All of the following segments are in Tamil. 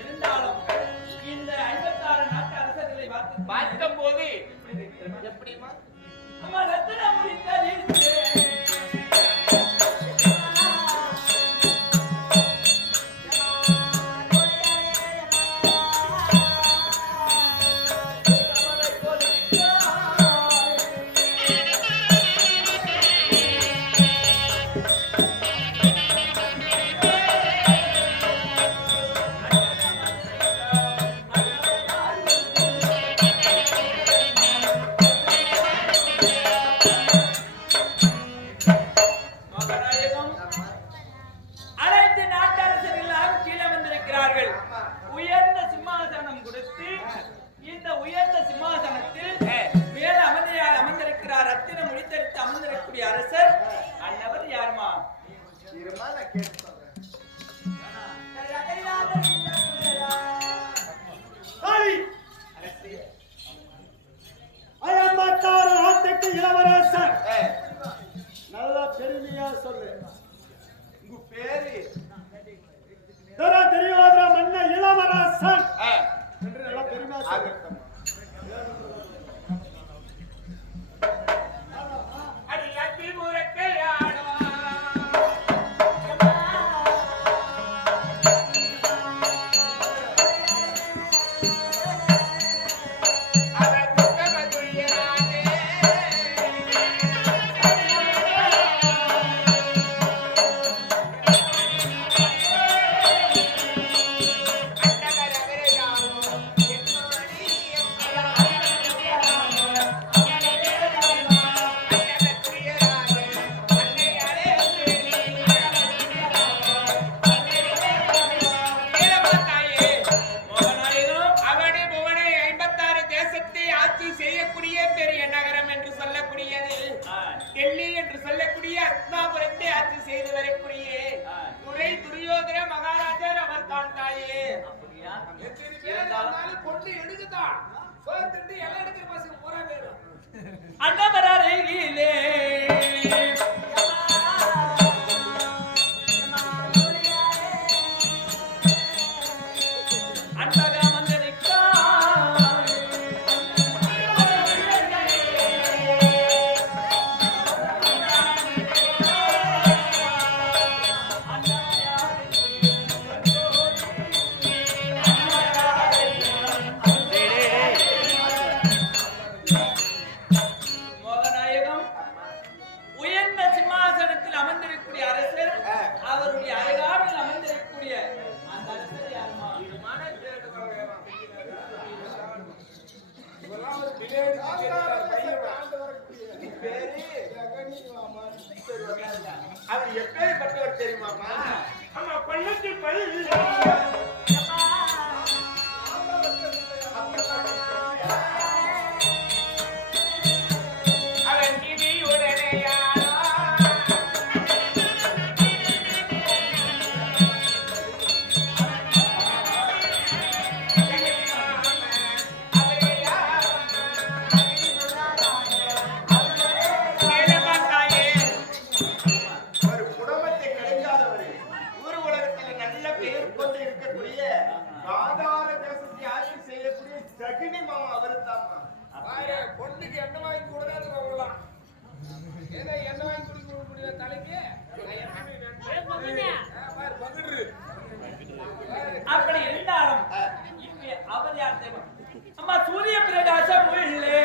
இருந்தாலும் இந்த 56 நாட்டு அரசர்களை பார்க்கும் போது எப்படிமா அம்மா ரத்தின முடித்தது உயர்ந்த சிம்மாசனம் கொடுத்து இந்த உயர்ந்த சிம்மாசனத்தில் மேல அமர்ந்திருக்கிறார் ரத்தின முடித்தெடுத்து அமர்ந்திருக்கக்கூடிய அரசர் அன்னவர் யாருமா நாட்டுக்கு இளவரசர் நல்லா பெருமையா சொல்லு உங்க பேரு தெரியாத மன்ன இளவரசன் என்று நல்லா பெருமையா சொல்லு அன்னவரே அவர் எப்பேற்பட்டவர் தெரியுமாமா? ஆமா, பள்ளத்தில் பள்ளி பொண்ணுக்கு என்ன வாங்கி கொடுக்காது போகலாம். ஏன்னா என்ன வாங்கி குடிக்க முடியல தலைக்கு அப்படி இருந்தாலும் அவர் யார் தெரியும்? அம்மா சூரிய பிரகாசம் இல்லை.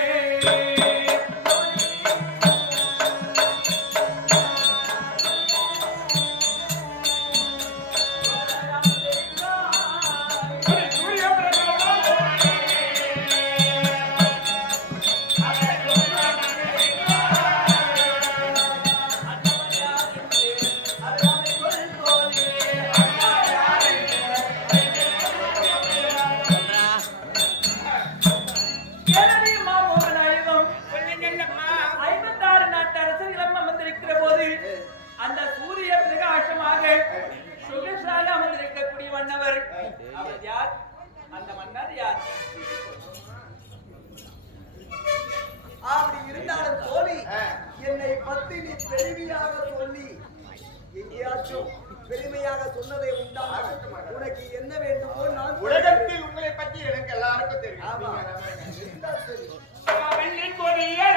அப்படி இருந்தாலும் தோழி என்னை பத்தி நீ தெளிவியாக சொல்லி எங்கேயாச்சும் பெருமையாக சொன்னதை உண்டா? உனக்கு என்ன வேண்டுமோ நான் உலகத்தில் உங்களை பற்றி எனக்கு எல்லாருக்கும் தெரியும். ஆமா. நீங்க இருந்தால் சரி. வெள்ளி கொடியே